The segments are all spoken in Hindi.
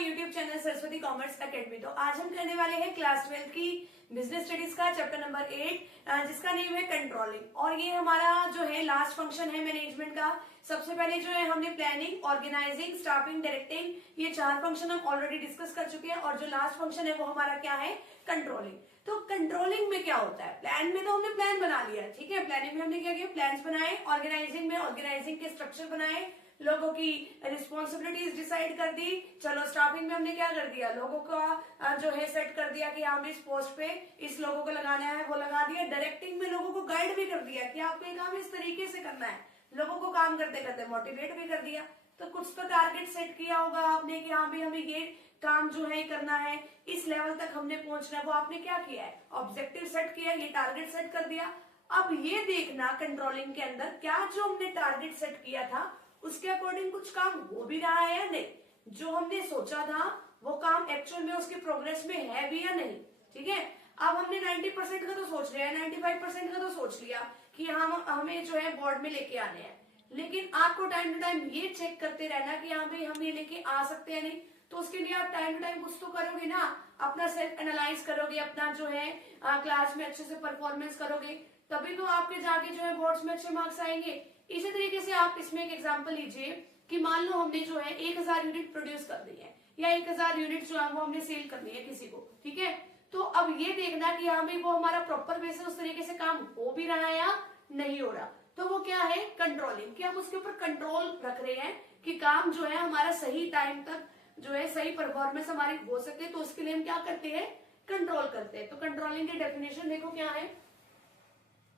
My YouTube channel Saraswati commerce academy. तो आज हम करने वाले हैं क्लास 12 की बिजनेस स्टडीज का चैप्टर नंबर 8 जिसका नेम है कंट्रोलिंग। और ये हमारा जो है लास्ट फंक्शन है मैनेजमेंट का। सबसे पहले जो है हमने प्लानिंग, ऑर्गेनाइजिंग, स्टाफिंग, डायरेक्टिंग, ये 4 फंक्शन हम ऑलरेडी डिस्कस कर चुके हैं। और जो लास्ट फंक्शन है वो हमारा क्या है, कंट्रोलिंग। तो कंट्रोलिंग में क्या होता है, प्लान में तो हमने प्लान बना लिया, ठीक है, प्लानिंग में हमने क्या किया, प्लान्स बनाए। ऑर्गेनाइजिंग में ऑर्गेनाइजिंग के स्ट्रक्चर बनाए, लोगों की रिस्पॉन्सिबिलिटीज डिसाइड कर दी। चलो स्टाफिंग में हमने क्या कर दिया, लोगों का जो है सेट कर दिया कि हम इस पोस्ट पे इस लोगों को लगाना है, वो लगा दिया। डायरेक्टिंग में लोगों को गाइड भी कर दिया कि आपको ये काम इस तरीके से करना है, लोगों को काम करते करते मोटिवेट भी कर दिया। तो कुछ तो टारगेट सेट किया होगा आपने कि हाँ भी हमें ये काम जो है करना है, इस लेवल तक हमने पहुंचना है, वो आपने क्या किया है, ऑब्जेक्टिव सेट किया, ये टारगेट सेट कर दिया। अब ये देखना कंट्रोलिंग के अंदर क्या जो हमने टारगेट सेट किया था उसके अकॉर्डिंग कुछ काम हो भी रहा है या नहीं, जो हमने सोचा था वो काम एक्चुअल में उसके प्रोग्रेस में है भी या नहीं। ठीक है, अब हमने 90% का तो सोच लिया, 95% का तो सोच लिया कि हम हमें जो है बोर्ड में लेके आने हैं, लेकिन आपको टाइम टू टाइम ये चेक करते रहना कि हाँ भाई हम ये लेके आ सकते हैं नहीं। तो उसके लिए आप टाइम टू टाइम कुछ तो करोगे ना, अपना सेल्फ एनालाइज करोगे, अपना जो है क्लास में अच्छे से परफॉर्मेंस करोगे, तभी तो आपके जाके जो है बोर्ड्स में अच्छे मार्क्स आएंगे। इसी तरीके से आप इसमें एक एग्जांपल लीजिए कि मान लो हमने जो है 1000 यूनिट प्रोड्यूस कर दी है, या 1000 यूनिट जो है वो हमने सेल करनी है किसी को, ठीक है। तो अब ये देखना कि हाँ भाई वो हमारा प्रॉपर वे से उस तरीके से काम हो भी रहा है या नहीं हो रहा। तो वो क्या है, कंट्रोलिंग, कि हम उसके ऊपर कंट्रोल रख रहे हैं कि काम जो है हमारा सही टाइम तक जो है सही परफॉर्मेंस हमारी हो सके। तो उसके लिए हम क्या करते हैं, कंट्रोल करते हैं। तो कंट्रोलिंग की डेफिनेशन देखो क्या है,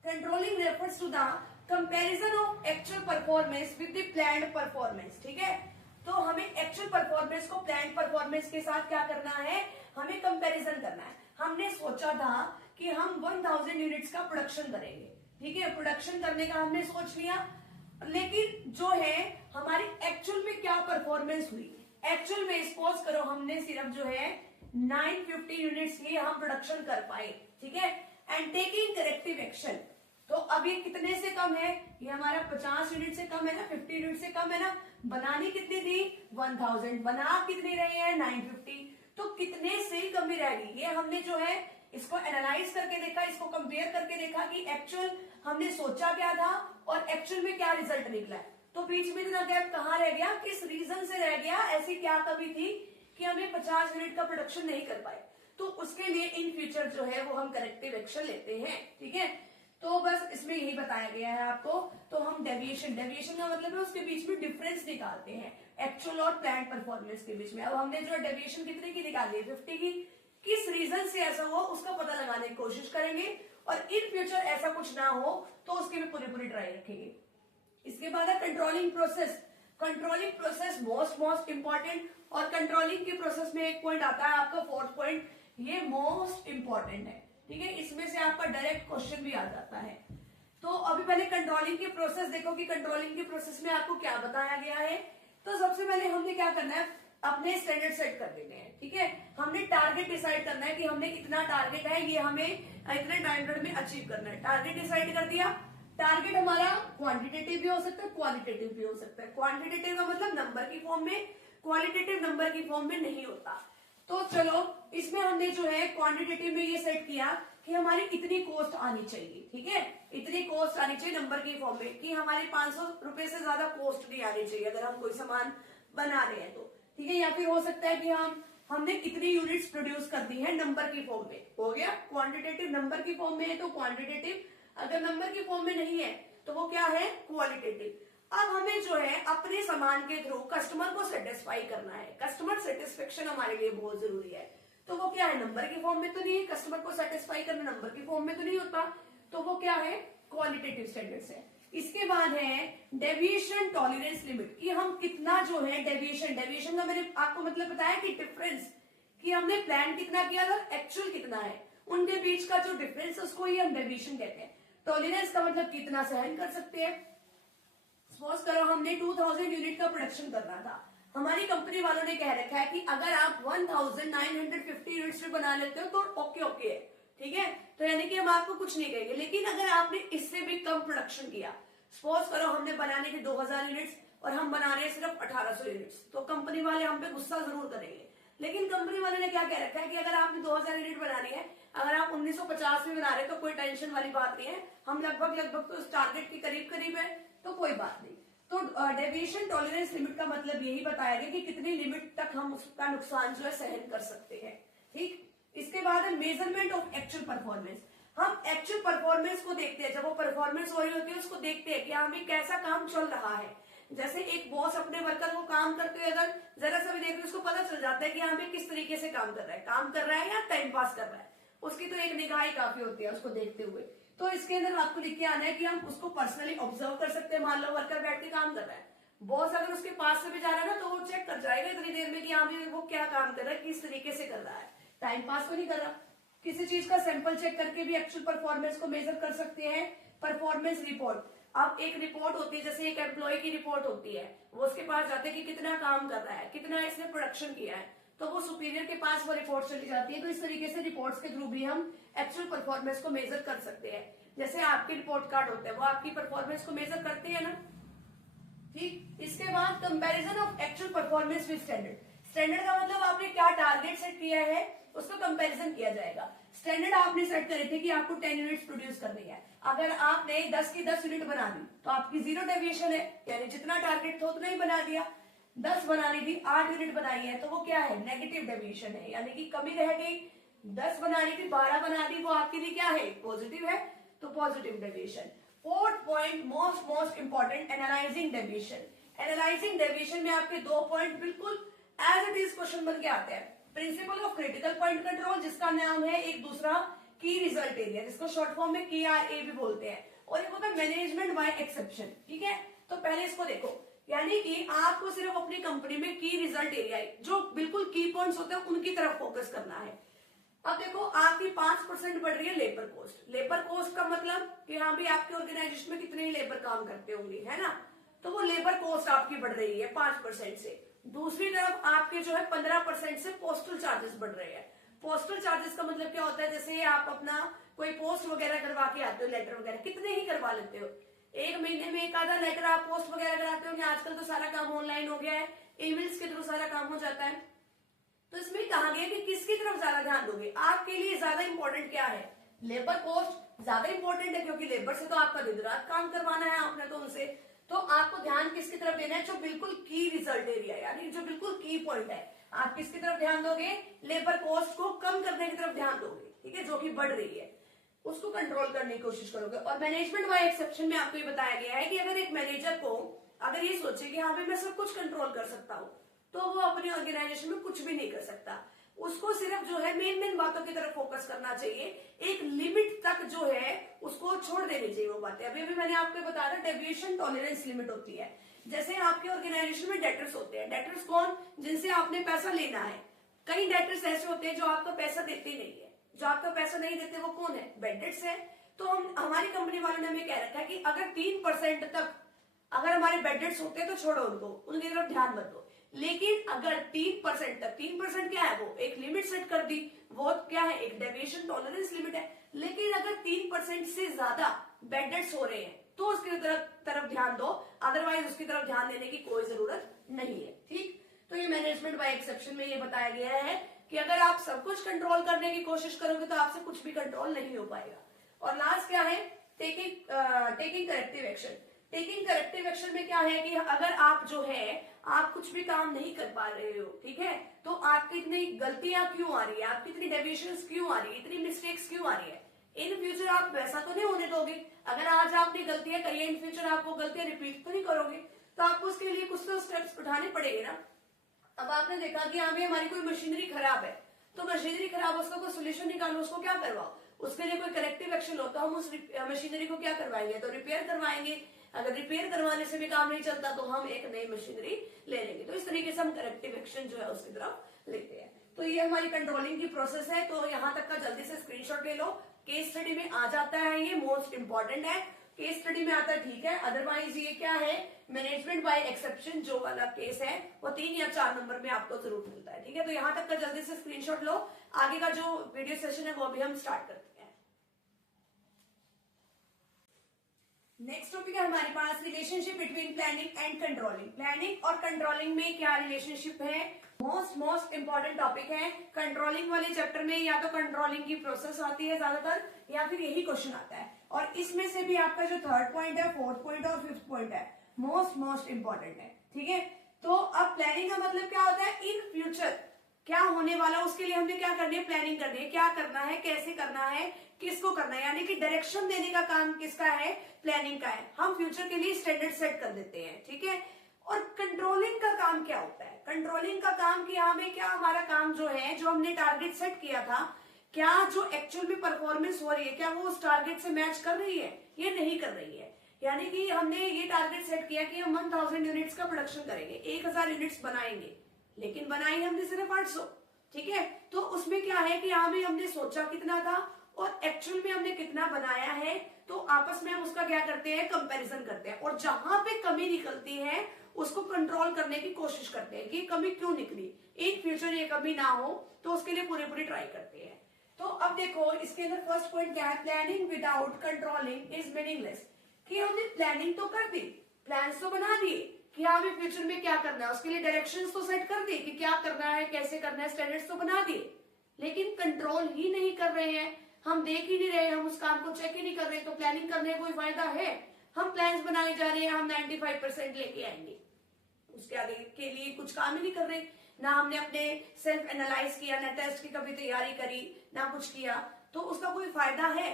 controlling refers to the comparison of actual performance with the planned performance. ठीक है, तो हमें एक्चुअल परफॉर्मेंस को प्लान्ड परफॉर्मेंस के साथ क्या करना है, हमें कंपैरिजन करना है। हमने सोचा था कि हम 1000 यूनिट्स का प्रोडक्शन करेंगे, ठीक है, प्रोडक्शन करने का हमने सोच लिया, लेकिन जो है हमारी एक्चुअल में क्या परफॉर्मेंस हुई, एक्चुअल में सपोज करो हमने सिर्फ जो है 950 यूनिट्स ही हम प्रोडक्शन कर पाए, ठीक है, एंड टेकिंग करेक्टिव एक्शन। तो अब ये कितने से कम है, ये हमारा 50 यूनिट से कम है ना, 50 यूनिट से कम है ना। बनानी कितनी थी, 1000, बना कितनी रही है, 950। तो कितने से कमी रह गई, ये हमने जो है इसको एनालाइज करके देखा, इसको कंपेयर करके देखा कि एक्चुअल हमने सोचा क्या था और एक्चुअल में क्या रिजल्ट निकला है। तो बीच में इतना गैप कहाँ रह गया, किस रीजन से रह गया, ऐसी क्या कमी थी कि हमें 50 यूनिट का प्रोडक्शन नहीं कर पाए। तो उसके लिए इन फ्यूचर जो है वो हम करेक्टिव एक्शन लेते हैं, ठीक है। तो बस इसमें यही बताया गया है आपको। तो हम डेविएशन का मतलब है उसके बीच में डिफरेंस निकालते हैं एक्चुअल और प्लान परफॉर्मेंस के बीच में। अब हमने जो डेविएशन कितने की निकाली है, 50 की। किस रीजन से ऐसा हुआ उसका पता लगाने की कोशिश करेंगे, और इन फ्यूचर ऐसा कुछ ना हो तो उसके भी पूरी ट्राई रखेंगे। इसके बाद है controlling process. Controlling process most important, और कंट्रोलिंग के प्रोसेस में एक पॉइंट आता है आपका 4th पॉइंट, ये मोस्ट इंपॉर्टेंट है, ठीक है, इसमें से आपका डायरेक्ट क्वेश्चन भी आ जाता है। तो अभी पहले कंट्रोलिंग के प्रोसेस देखो कि कंट्रोलिंग के प्रोसेस में आपको क्या बताया गया है। तो सबसे पहले हमने क्या करना है, अपने स्टैंडर्ड सेट कर देने हैं, ठीक है। हमने टारगेट डिसाइड करना है कि हमने कितना टारगेट है, ये हमें इतने टाइम पीरियड में अचीव करना है। टारगेट डिसाइड कर दिया। टारगेट हमारा क्वांटिटेटिव भी हो सकता है, क्वालिटेटिव भी हो सकता है। क्वांटिटेटिव का मतलब नंबर की फॉर्म में, क्वालिटेटिव नंबर की फॉर्म में नहीं होता। तो चलो इसमें हमने जो है क्वांटिटेटिव में ये सेट किया कि हमारी इतनी कॉस्ट आनी चाहिए, ठीक है, इतनी कॉस्ट आनी चाहिए नंबर की फॉर्म में, कि हमारे 500 रुपए से ज्यादा कॉस्ट नहीं आनी चाहिए अगर हम कोई सामान बना रहे हैं तो, ठीक है। या फिर हो सकता है कि हमने इतनी यूनिट्स प्रोड्यूस कर दी है नंबर की फॉर्म में, हो गया क्वांटिटेटिव। नंबर की फॉर्म में है तो क्वांटिटेटिव, अगर नंबर की फॉर्म में नहीं है तो वो क्या है, क्वालिटेटिव। अब हमें जो है अपने सामान के थ्रू कस्टमर को सेटिस्फाई करना है, कस्टमर सेटिस्फेक्शन हमारे लिए बहुत जरूरी है। तो वो क्या है, नंबर की फॉर्म में तो नहीं है, कस्टमर को सेटिस्फाई करना नंबर की फॉर्म में तो नहीं होता, तो वो क्या है, क्वालिटेटिव स्टैंडर्ड्स है। इसके बाद है डेविएशन टॉलरेंस लिमिट, कि हम कितना जो है डेविएशन का मैंने आपको मतलब बताया कि डिफरेंस, कि हमने प्लान कितना किया था, एक्चुअल कितना है, उनके बीच का जो डिफरेंस उसको ही हम डेविएशन कहते हैं। टॉलरेंस का मतलब कितना सहन कर सकते हैं। सपोज करो हमने 2000 यूनिट का प्रोडक्शन करना था, हमारी कंपनी वालों ने कह रखा है कि अगर आप 1950 यूनिट्स में बना लेते हो तो ओके है, ठीक है, तो यानी कि हम आपको कुछ नहीं कहेंगे। लेकिन अगर आपने इससे भी कम प्रोडक्शन किया, सपोज करो हमने बनाने के 2000 यूनिट्स, और हम बना रहे हैं सिर्फ 1800 यूनिट्स, तो कंपनी वाले हम पे गुस्सा जरूर करेंगे। लेकिन कंपनी वाले ने क्या कह रखा है कि अगर आपने 2000 यूनिट बनानी है, अगर आप 1950 में बना रहे हैं तो कोई टेंशन वाली बात नहीं है, हम लगभग तो इस टारगेट के करीब करीब है, तो कोई बात नहीं। तो डेविएशन टॉलरेंस लिमिट का मतलब यही बताया गया कि कितनी लिमिट तक हम उसका नुकसान जो है सहन कर सकते हैं। ठीक, इसके बाद है मेजरमेंट ऑफ एक्चुअल परफॉर्मेंस। हम एक्चुअल परफॉर्मेंस को देखते हैं, जब वो परफॉर्मेंस हो रही होती है उसको देखते हैं कि हमें कैसा काम चल रहा है। जैसे एक बॉस अपने वर्कर को काम करते हुए अगर जरा सा भी देख रहे उसको पता चल जाता है कि हमें किस तरीके से काम कर रहा है या टाइम पास कर रहा है, उसकी तो एक निगाह ही काफी होती है उसको देखते हुए। तो इसके अंदर आपको लिख के आना है कि हम उसको पर्सनली ऑब्जर्व कर सकते हैं। मान लो वर्कर बैठ के काम कर रहा है, बॉस अगर उसके पास से भी जा रहा है ना तो वो चेक कर जाएगा इतनी देर में कि हाँ भी वो क्या काम कर रहा है, किस तरीके से कर रहा है, टाइम पास तो नहीं कर रहा। किसी चीज का सैंपल चेक करके भी एक्चुअल परफॉर्मेंस को मेजर कर सकते हैं। परफॉर्मेंस रिपोर्ट, अब एक रिपोर्ट होती है, जैसे एक एम्प्लॉय की रिपोर्ट होती है, वो उसके पास जाते हैं कि कितना काम कर रहा है, कितना इसने प्रोडक्शन किया है, तो वो सुपीरियर के पास वो रिपोर्ट चली जाती है। तो इस तरीके से रिपोर्ट्स के थ्रू भी हम एक्चुअल परफॉर्मेंस को मेजर कर सकते हैं। जैसे आपके रिपोर्ट कार्ड होते हैं वो आपकी परफॉर्मेंस को मेजर करते हैं ना। ठीक, इसके बाद comparison of actual performance with standard. Standard का मतलब आपने क्या टारगेट सेट किया है उसका कंपैरिजन किया जाएगा। स्टैंडर्ड आपने सेट करे थे कि आपको 10 यूनिट्स प्रोड्यूस करनी है, अगर आपने 10 की 10 यूनिट बना दी तो आपकी 0 डेविएशन है, यानी जितना टारगेट था उतना ही बना दिया। 10 बनानी थी, 8 यूनिट बनाई है, तो वो क्या है, नेगेटिव डेविएशन है, यानी कि कमी रह गई। 10 बनानी थी, 12 बना दी, वो आपके लिए क्या है, पॉजिटिव है, तो positive deviation. Fourth point most important, analysing deviation. Analysing deviation में आपके 2 पॉइंट बिल्कुल एज इट इज क्वेश्चन बन के आते हैं। Principle of critical point control, जिसका नाम है एक दूसरा की रिजल्ट एरिया, जिसको शॉर्ट फॉर्म में KRA भी बोलते हैं, और एक होता है मैनेजमेंट बाय एक्सेप्शन। ठीक है, तो पहले इसको देखो, यानी कि आपको सिर्फ अपनी कंपनी में की रिजल्ट एरिया जो बिल्कुल की पॉइंट्स होते हैं उनकी तरफ फोकस करना है। अब देखो आपकी 5% बढ़ रही है लेबर कॉस्ट। लेबर कॉस्ट का मतलब कि हाँ भी आपके ऑर्गेनाइजेशन में कितने ही लेबर काम करते होंगे, है ना, तो वो लेबर कॉस्ट आपकी बढ़ रही है 5% से। दूसरी तरफ आपके जो है 15% से पोस्टल चार्जेस बढ़ रहे हैं। पोस्टल चार्जेस का मतलब क्या होता है, जैसे आप अपना कोई पोस्ट वगैरह करवा के आते हो, लेटर वगैरह कितने ही करवा लेते हो, एक महीने में एक आधा लेटर आप पोस्ट वगैरह कराते हो। आजकल तो सारा काम ऑनलाइन हो गया है, ईमेल्स के थ्रू सारा काम हो जाता है। तो इसमें कहा गया कि किसकी तरफ ज्यादा ध्यान दोगे, आपके लिए ज्यादा इंपॉर्टेंट क्या है, लेबर कॉस्ट ज्यादा इंपॉर्टेंट है, क्योंकि लेबर से तो आपका दिन रात काम करवाना है आपने तो उनसे, तो आपको ध्यान किसकी तरफ देना है, जो बिल्कुल की रिजल्ट एरिया, यानी जो बिल्कुल की पॉइंट है, आप किसकी तरफ ध्यान दोगे, लेबर कॉस्ट को कम करने की तरफ ध्यान दोगे। ठीक है, जो कि बढ़ रही है उसको कंट्रोल करने की कोशिश करोगे। और मैनेजमेंट बाय एक्सेप्शन में आपको ये बताया गया है कि अगर एक मैनेजर को अगर ये सोचे कि हाँ भाई मैं सब कुछ कंट्रोल कर सकता हूँ, तो वो अपनी ऑर्गेनाइजेशन में कुछ भी नहीं कर सकता। उसको सिर्फ जो है मेन बातों की तरफ फोकस करना चाहिए, एक लिमिट तक जो है उसको छोड़ देनी चाहिए वो बातें। अभी अभी मैंने आपको बताया डेविएशन टॉलरेंस लिमिट होती है। जैसे आपके ऑर्गेनाइजेशन में डेटर्स होते हैं, डेटर्स कौन, जिनसे आपने पैसा लेना है। कई डेटर्स ऐसे होते हैं जो आपका पैसा देते नहीं है, जो आपका पैसा नहीं देते वो कौन है, बेड डेट्स है। तो हम हमारी कंपनी वालों ने हमें कह रखा है कि अगर 3% तक अगर हमारे बेड डेट्स होते हैं तो छोड़ो उनको, उनकी तरफ ध्यान मत दो। लेकिन अगर 3% तक, 3% क्या है, वो एक लिमिट सेट कर दी, वो क्या है, एक डेविएशन टॉलरेंस लिमिट है। लेकिन अगर 3% से ज्यादा बेड डेट्स हो रहे हैं तो उसकी तरफ ध्यान दो, अदरवाइज उसकी तरफ ध्यान देने की कोई जरूरत नहीं है। ठीक, तो ये मैनेजमेंट बाय एक्सेप्शन में ये बताया गया है कि अगर आप सब कुछ कंट्रोल करने की कोशिश करोगे तो आपसे कुछ भी कंट्रोल नहीं हो पाएगा। और लास्ट क्या है, taking corrective action. Taking corrective action में क्या है कि अगर आप जो है आप कुछ भी काम नहीं कर पा रहे हो, ठीक है, तो आपकी इतनी गलतियां क्यों आ रही है, आपकी इतनी डेविएशंस क्यों आ रही है, इतनी मिस्टेक्स क्यों आ रही है, इन फ्यूचर आप वैसा तो नहीं होने दोगे। अगर आज आपने गलतियां करी है, इन फ्यूचर आप वो गलतियां रिपीट तो नहीं करोगे, तो आपको उसके लिए कुछ तो स्टेप्स उठाने पड़ेंगे ना। अब आपने देखा कि हमारी कोई मशीनरी खराब है, तो मशीनरी खराब, उसका कोई सोल्यूशन निकालो, उसको क्या करवाओ, उसके लिए कोई करेक्टिव एक्शन हो, तो हम उस मशीनरी को क्या करवाएंगे, तो रिपेयर करवाएंगे। अगर रिपेयर करवाने से भी काम नहीं चलता तो हम एक नई मशीनरी ले लेंगे। तो इस तरीके से हम करेक्टिव एक्शन जो है उसकी तरफ लेते हैं। तो ये हमारी कंट्रोलिंग की प्रोसेस है। तो यहाँ तक का जल्दी से स्क्रीनशॉट ले लो, केस स्टडी में आ जाता है, ये मोस्ट इंपॉर्टेंट है, केस स्टडी में आता है, ठीक है। अदरवाइज ये क्या है, मैनेजमेंट बाय एक्सेप्शन जो वाला केस है वो 3 या 4 नंबर में आपको जरूर मिलता है, ठीक है। तो यहाँ तक का जल्दी से स्क्रीनशॉट लो, आगे का जो वीडियो सेशन है वो अभी हम स्टार्ट करते हैं। नेक्स्ट टॉपिक है हमारे पास relationship between planning and controlling. Planning और कंट्रोलिंग में क्या रिलेशनशिप है, मोस्ट इंपॉर्टेंट टॉपिक है। कंट्रोलिंग वाले चैप्टर में या तो कंट्रोलिंग की प्रोसेस आती है ज्यादातर, या फिर यही क्वेश्चन आता है। और इसमें से भी आपका जो थर्ड पॉइंट है, फोर्थ पॉइंट और फिफ्थ पॉइंट है, मोस्ट इंपॉर्टेंट है। ठीक है, तो अब प्लानिंग का मतलब क्या होता है, इन फ्यूचर क्या होने वाला, उसके लिए हमने क्या करनी है, प्लानिंग करनी है। क्या करना है, कैसे करना है, किसको करना है, यानी कि डायरेक्शन देने का काम किसका है, प्लानिंग का है। हम फ्यूचर के लिए स्टैंडर्ड सेट कर देते हैं। ठीक है, और कंट्रोलिंग का काम क्या होता है, कंट्रोलिंग का काम कि हमें क्या, हमारा काम जो है, जो हमने टारगेट सेट किया था, क्या जो एक्चुअल में परफॉर्मेंस हो रही है, क्या वो उस टारगेट से मैच कर रही है या नहीं कर रही है। यानी कि हमने ये टारगेट सेट किया कि हम 1000 यूनिट्स का प्रोडक्शन करेंगे, 1000 यूनिट्स बनाएंगे, लेकिन बनाई हमने सिर्फ 800। ठीक है, तो उसमें क्या है कि यहाँ भी हमने सोचा कितना था और एक्चुअल में हमने कितना बनाया है, तो आपस में हम उसका क्या करते हैं, कंपैरिजन करते हैं। और जहां पे कमी निकलती है उसको कंट्रोल करने की कोशिश करते हैं कि कमी क्यों निकली, इन फ्यूचर ये कमी ना हो, तो उसके लिए पूरी ट्राई करते हैं। तो अब देखो इसके अंदर फर्स्ट पॉइंट क्या है, planning without controlling is meaningless. कि हमने प्लानिंग तो कर दी, प्लान्स तो बना दिए कि हमें फ्यूचर में क्या करना है, उसके लिए डायरेक्शंस तो सेट कर दी कि क्या करना है, कैसे करना है, स्टैंडर्ड्स तो बना दिए, लेकिन कंट्रोल ही नहीं कर रहे हैं, हम देख ही नहीं रहे, हम उस काम को चेक ही नहीं कर रहे, तो प्लानिंग करने का कोई फायदा है। हम प्लान्स बनाए जा रहे हैं, हम 95% लेके आएंगे, उसके आगे के लिए कुछ काम ही नहीं कर रहे, ना हमने अपने सेल्फ एनालाइज किया, ना टेस्ट की कभी तैयारी करी, ना कुछ किया, तो उसका कोई फायदा है।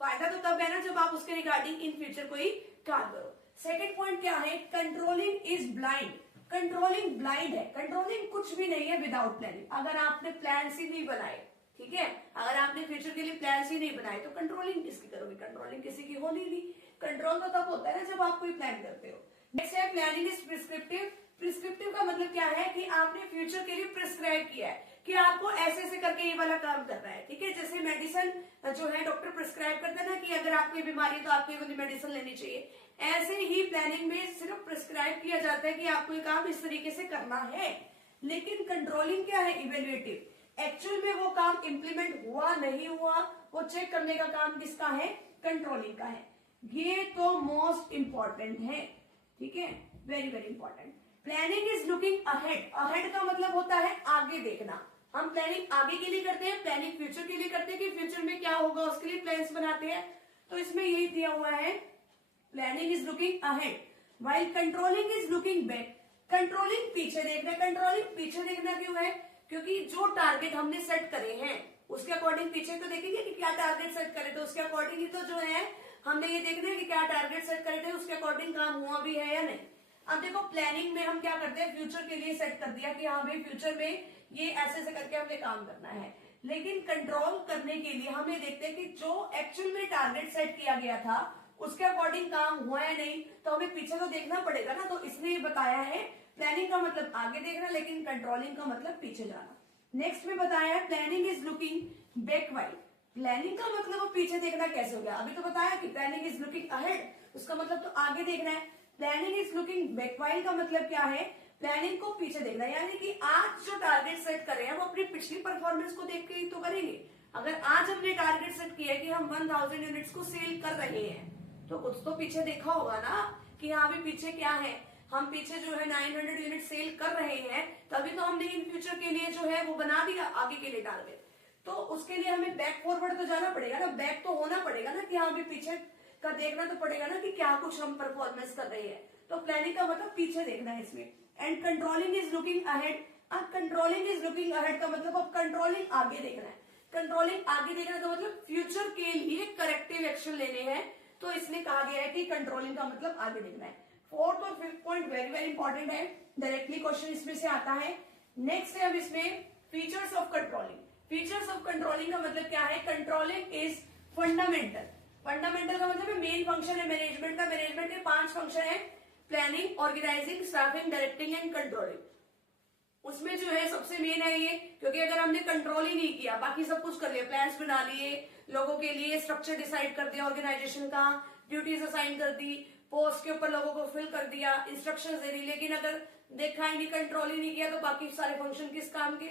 फायदा तो तब है ना जब आप उसके रिगार्डिंग इन फ्यूचर कोई काम करो। सेकंड पॉइंट क्या है, controlling is blind. Controlling blind है, कंट्रोलिंग कुछ भी नहीं है विदाउट प्लानिंग। अगर आपने प्लान ही नहीं बनाए, ठीक है, अगर आपने फ्यूचर के लिए प्लान ही नहीं बनाए, तो कंट्रोलिंग किसकी करोगे, कंट्रोलिंग किसी की होनी नहीं। कंट्रोल तो तब होता है ना जब आप कोई प्लान करते हो। नेक्स्ट है प्लानिंग इज प्रिस्क्रिप्टिव। प्रिस्क्रिप्टिव का मतलब क्या है कि आपने फ्यूचर के लिए प्रिस्क्राइब किया है कि आपको ऐसे ऐसे करके ये वाला काम करना है। ठीक है, जैसे मेडिसिन जो है डॉक्टर प्रिस्क्राइब करता है ना कि अगर आपको बीमारी है तो आपको ये वाली मेडिसिन लेनी चाहिए, ऐसे ही प्लानिंग में सिर्फ प्रिस्क्राइब किया जाता है कि आपको ये काम इस तरीके से करना है। लेकिन कंट्रोलिंग क्या है, इवेल्युएटिव। एक्चुअल में वो काम इम्प्लीमेंट हुआ नहीं हुआ, वो चेक करने का काम किसका है, कंट्रोलिंग का है। ये तो मोस्ट इंपॉर्टेंट है। ठीक है, very important. Planning is looking ahead. Ahead का मतलब होता है आगे देखना। हम प्लानिंग आगे के लिए करते हैं, प्लानिंग फ्यूचर के लिए करते हैं कि फ्यूचर में क्या होगा उसके लिए प्लान्स बनाते हैं। तो इसमें यही दिया हुआ है, planning is looking ahead while controlling is looking back. Controlling पीछे देखना। कंट्रोलिंग पीछे देखना क्यों है, क्योंकि जो टारगेट हमने सेट करे हैं उसके अकॉर्डिंग पीछे तो देखेंगे कि क्या टारगेट सेट करे, तो उसके अकॉर्डिंग ही तो जो है हमने ये देखना है कि क्या टारगेट सेट करे थे, उसके अकॉर्डिंग काम हुआ भी है या नहीं। अब देखो प्लानिंग में हम क्या करते हैं, फ्यूचर के लिए सेट कर दिया कि हाँ भाई फ्यूचर में ये ऐसे ऐसे करके हमें काम करना है। लेकिन कंट्रोल करने के लिए हम ये देखते हैं कि जो एक्चुअल में टारगेट सेट किया गया था उसके अकॉर्डिंग काम हुआ है नहीं, तो हमें पीछे तो देखना पड़ेगा ना। तो इसने ये बताया है प्लानिंग का मतलब आगे देखना, लेकिन कंट्रोलिंग का मतलब पीछे जाना। नेक्स्ट में बताया है प्लानिंग इज लुकिंग बैकवाइड। प्लानिंग का मतलब वो पीछे देखना कैसे हो गया, अभी तो बताया कि प्लानिंग इज लुकिंग अहेड, उसका मतलब तो आगे देखना है। प्लानिंग इज लुकिंग बैकवाइड का मतलब क्या है, प्लानिंग को पीछे देखना, यानी कि आज जो टारगेट सेट कर रहे हैं वो अपनी पिछली परफॉर्मेंस को देख के ही तो करेंगे। अगर आज हमने टारगेट सेट किया है कि हम 1000 यूनिट्स को सेल कर रहे हैं, तो कुछ तो पीछे देखा होगा ना कि हाँ भी पीछे क्या है, हम पीछे जो है 900 यूनिट सेल कर रहे हैं, तभी तो हमने इन फ्यूचर के लिए जो है वो बना दिया आगे के लिए टारगेट। तो उसके लिए हमें बैक फॉरवर्ड तो जाना पड़ेगा ना, बैक तो होना पड़ेगा ना कि हाँ भी पीछे का देखना तो पड़ेगा ना कि क्या कुछ हम परफॉर्मेंस कर रहे हैं। तो प्लानिंग का मतलब पीछे देखना है इसमें। And controlling is looking ahead. अब कंट्रोलिंग इज लुकिंग अहेड का मतलब अब कंट्रोलिंग आगे देखना है। कंट्रोलिंग आगे देखना का मतलब फ्यूचर के लिए करेक्टिव एक्शन लेने हैं, तो इसलिए कहा गया है कि कंट्रोलिंग का मतलब आगे देखना है। फोर्थ और फिफ्थ पॉइंट वेरी इंपॉर्टेंट है, डायरेक्टली क्वेश्चन इसमें से आता है। नेक्स्ट है अब इसमें features of controlling. Features of controlling का मतलब क्या है, कंट्रोलिंग इज फंडामेंटल। फंडामेंटल का मतलब है मेन फंक्शन है मैनेजमेंट का। मैनेजमेंट के 5 फंक्शन है, planning, organising, staffing, directing and controlling. उसमें जो है सबसे मेन है ये, क्योंकि अगर हमने कंट्रोल ही नहीं किया, बाकी सब कुछ कर लिया, प्लान्स बना लिए, लोगों के लिए स्ट्रक्चर डिसाइड कर दिया, ऑर्गेनाइजेशन का ड्यूटीज असाइन कर दी, पोस्ट के ऊपर लोगों को फिल कर दिया, इंस्ट्रक्शंस दे दी, लेकिन अगर देखा ही नहीं, कंट्रोल ही नहीं किया, तो बाकी सारे फंक्शन किस काम के।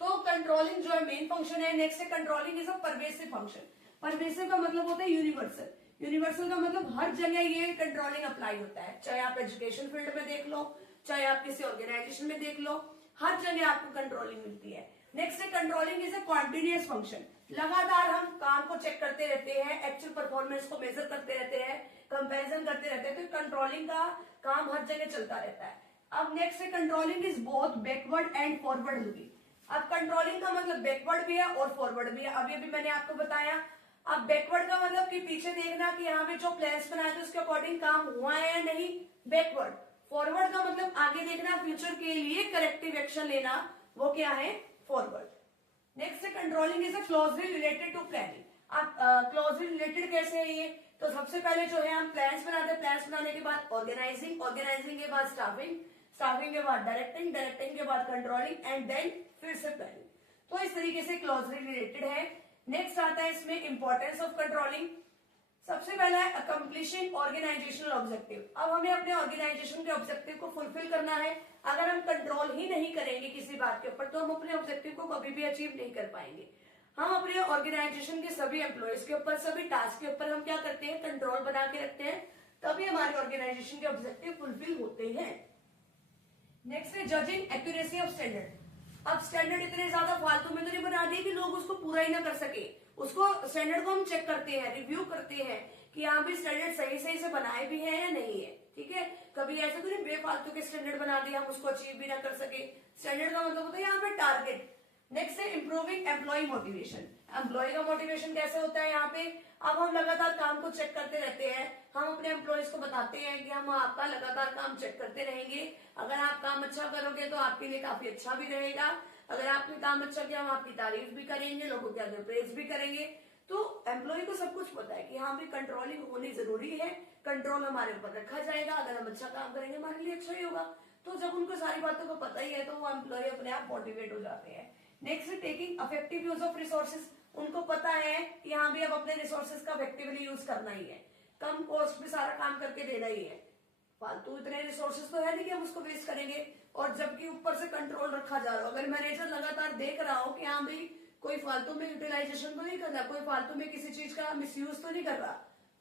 तो कंट्रोलिंग जो है मेन फंक्शन है। नेक्स्ट है controlling is a pervasive function. Pervasive का मतलब होता है यूनिवर्सल। यूनिवर्सल का मतलब हर जगह ये कंट्रोलिंग अप्लाई होता है, चाहे आप एजुकेशन फील्ड में देख लो, चाहे आप किसी ऑर्गेनाइजेशन में देख लो, हर जगह आपको कंट्रोलिंग मिलती है। नेक्स्ट है controlling is a continuous function. लगातार हम काम को चेक करते रहते हैं, एक्चुअल परफॉर्मेंस को मेजर करते रहते हैं, कंपैरिजन करते रहते हैं, तो कंट्रोलिंग का काम हर जगह चलता रहता है। अब नेक्स्ट है controlling is both backward and forward looking. अब कंट्रोलिंग का मतलब बैकवर्ड भी है और फॉरवर्ड भी है। अभी अभी मैंने आपको बताया। अब बैकवर्ड का मतलब कि पीछे देखना कि यहाँ पे जो प्लान्स बनाए थे उसके अकॉर्डिंग काम हुआ है या नहीं, बैकवर्ड। फॉरवर्ड का मतलब आगे देखना, फ्यूचर के लिए करेक्टिव एक्शन लेना, वो क्या है, फॉरवर्ड। नेक्स्ट है controlling is closely related to planning. अब क्लोजली रिलेटेड कैसे है ये, तो सबसे पहले जो है हम प्लान्स बनाते हैं, प्लान्स बनाने के बाद ऑर्गेनाइजिंग, ऑर्गेनाइजिंग के बाद स्टाफिंग, स्टाफिंग के बाद डायरेक्टिंग, डायरेक्टिंग के बाद कंट्रोलिंग एंड देन फिर से प्लानिंग। तो इस तरीके से क्लोजली रिलेटेड है। नेक्स्ट आता है इसमें इंपॉर्टेंस ऑफ कंट्रोलिंग। सबसे पहला है अकम्प्लिशिंग ऑर्गेनाइजेशनल ऑब्जेक्टिव। अब हमें अपने ऑर्गेनाइजेशन के ऑब्जेक्टिव को फुलफिल करना है। अगर हम कंट्रोल ही नहीं करेंगे किसी बात के ऊपर तो हम अपने ऑब्जेक्टिव को कभी भी अचीव नहीं कर पाएंगे। हम अपने ऑर्गेनाइजेशन के सभी एम्प्लॉयज के ऊपर, सभी टास्क के ऊपर हम क्या करते हैं, कंट्रोल बना के रखते हैं, तभी हमारे ऑर्गेनाइजेशन के ऑब्जेक्टिव फुलफिल होते हैं। नेक्स्ट है जजिंग एक्यूरेसी ऑफ स्टैंडर्ड। अब स्टैंडर्ड इतने ज्यादा फालतू में तो नहीं बना दिए कि लोग उसको पूरा ही ना कर सके। उसको स्टैंडर्ड को हम चेक करते हैं, रिव्यू करते हैं कि यहाँ भी स्टैंडर्ड सही सही से बनाए भी है या नहीं है। ठीक है, कभी ऐसा तो नहीं बेफालतू के स्टैंडर्ड बना दिया, हम उसको अचीव भी ना कर सके। स्टैंडर्ड का मतलब होता है यहाँ पे टारगेट। नेक्स्ट है इंप्रूविंग एम्प्लॉय मोटिवेशन। एम्प्लॉय का मोटिवेशन कैसे होता है यहाँ पे, अब हम लगातार काम को चेक करते रहते हैं, हम अपने एम्प्लॉयज को बताते हैं कि हम आपका लगातार काम चेक करते रहेंगे, अगर आप काम अच्छा करोगे तो आपके लिए काफी अच्छा भी रहेगा, अगर आपने काम अच्छा किया हम आपकी तारीफ भी करेंगे, लोगों के आगे प्रेज भी करेंगे। तो एम्प्लॉय को सब कुछ पता है कि हाँ भी कंट्रोलिंग होनी जरूरी है, कंट्रोल हमारे ऊपर रखा जाएगा, अगर हम अच्छा काम करेंगे हमारे लिए अच्छा ही होगा। तो जब उनको सारी बातों को पता ही है तो वो एम्प्लॉय अपने आप मोटिवेट हो जाते हैं। Next taking effective use of resources. उनको पता है कि यहाँ भी अब अपने रिसोर्सेज का इफेक्टिवली यूज करना ही है, कम कॉस्ट में सारा काम करके देना ही है। फालतू इतने रिसोर्सेज तो है नहीं कि हम उसको वेस्ट करेंगे। और जबकि ऊपर से कंट्रोल रखा जा रहा हो, अगर मैनेजर लगातार देख रहा हो कि हाँ भाई कोई फालतू में यूटिलाइजेशन तो नहीं कर रहा, कोई फालतू में किसी चीज का मिसयूज तो नहीं कर रहा,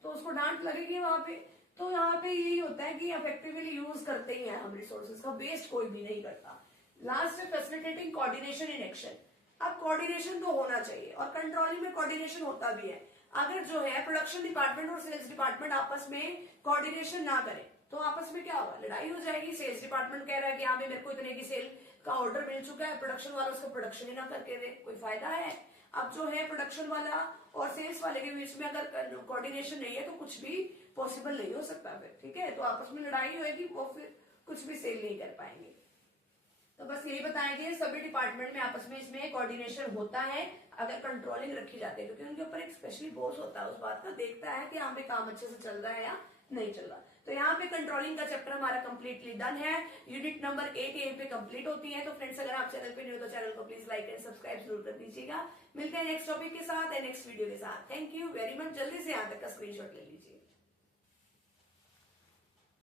तो उसको डांट लगेगी वहां पे। तो यहाँ पे यही होता है कि इफेक्टिवली यूज करते ही हैं हम रिसोर्सेज का, वेस्ट कोई भी नहीं करता। लास्ट है फैसिलिटेटिंग कोऑर्डिनेशन इन एक्शन। अब कोऑर्डिनेशन तो होना चाहिए और कंट्रोलिंग में कोऑर्डिनेशन होता भी है। अगर जो है प्रोडक्शन डिपार्टमेंट और सेल्स डिपार्टमेंट आपस में कोऑर्डिनेशन ना करें तो आपस में क्या होगा, लड़ाई हो जाएगी। सेल्स डिपार्टमेंट कह रहा है कि हाँ मेरे को इतने की सेल का ऑर्डर मिल चुका है, प्रोडक्शन वाला उसका प्रोडक्शन ही ना करके दे, कोई फायदा है। अब जो है प्रोडक्शन वाला और सेल्स वाले के बीच में अगर कोऑर्डिनेशन नहीं है तो कुछ भी पॉसिबल नहीं हो सकता फिर। ठीक है, तो आपस में लड़ाई होगी, वो फिर कुछ भी सेल नहीं कर पाएंगे। तो बस यही बताएंगे, सभी डिपार्टमेंट में आपस में इसमें कोऑर्डिनेशन होता है अगर कंट्रोलिंग रखी जाती है, क्योंकि उनके ऊपर एक स्पेशली बॉस होता है, उस बात का देखता है कि यहाँ पे काम अच्छे से चल रहा है या नहीं चल रहा। तो यहाँ पे कंट्रोलिंग का चैप्टर हमारा कंप्लीटली डन है। यूनिट नंबर 8 यहीं पे कंप्लीट होती है। तो फ्रेंड्स अगर आप चैनल पे न्यू तो चैनल को प्लीज लाइक एंड सब्सक्राइब जरूर कर दीजिएगा। मिलते हैं नेक्स्ट टॉपिक के साथ, नेक्स्ट वीडियो के साथ। Thank you very much. जल्दी से यहाँ तक का स्क्रीनशॉट ले लीजिए।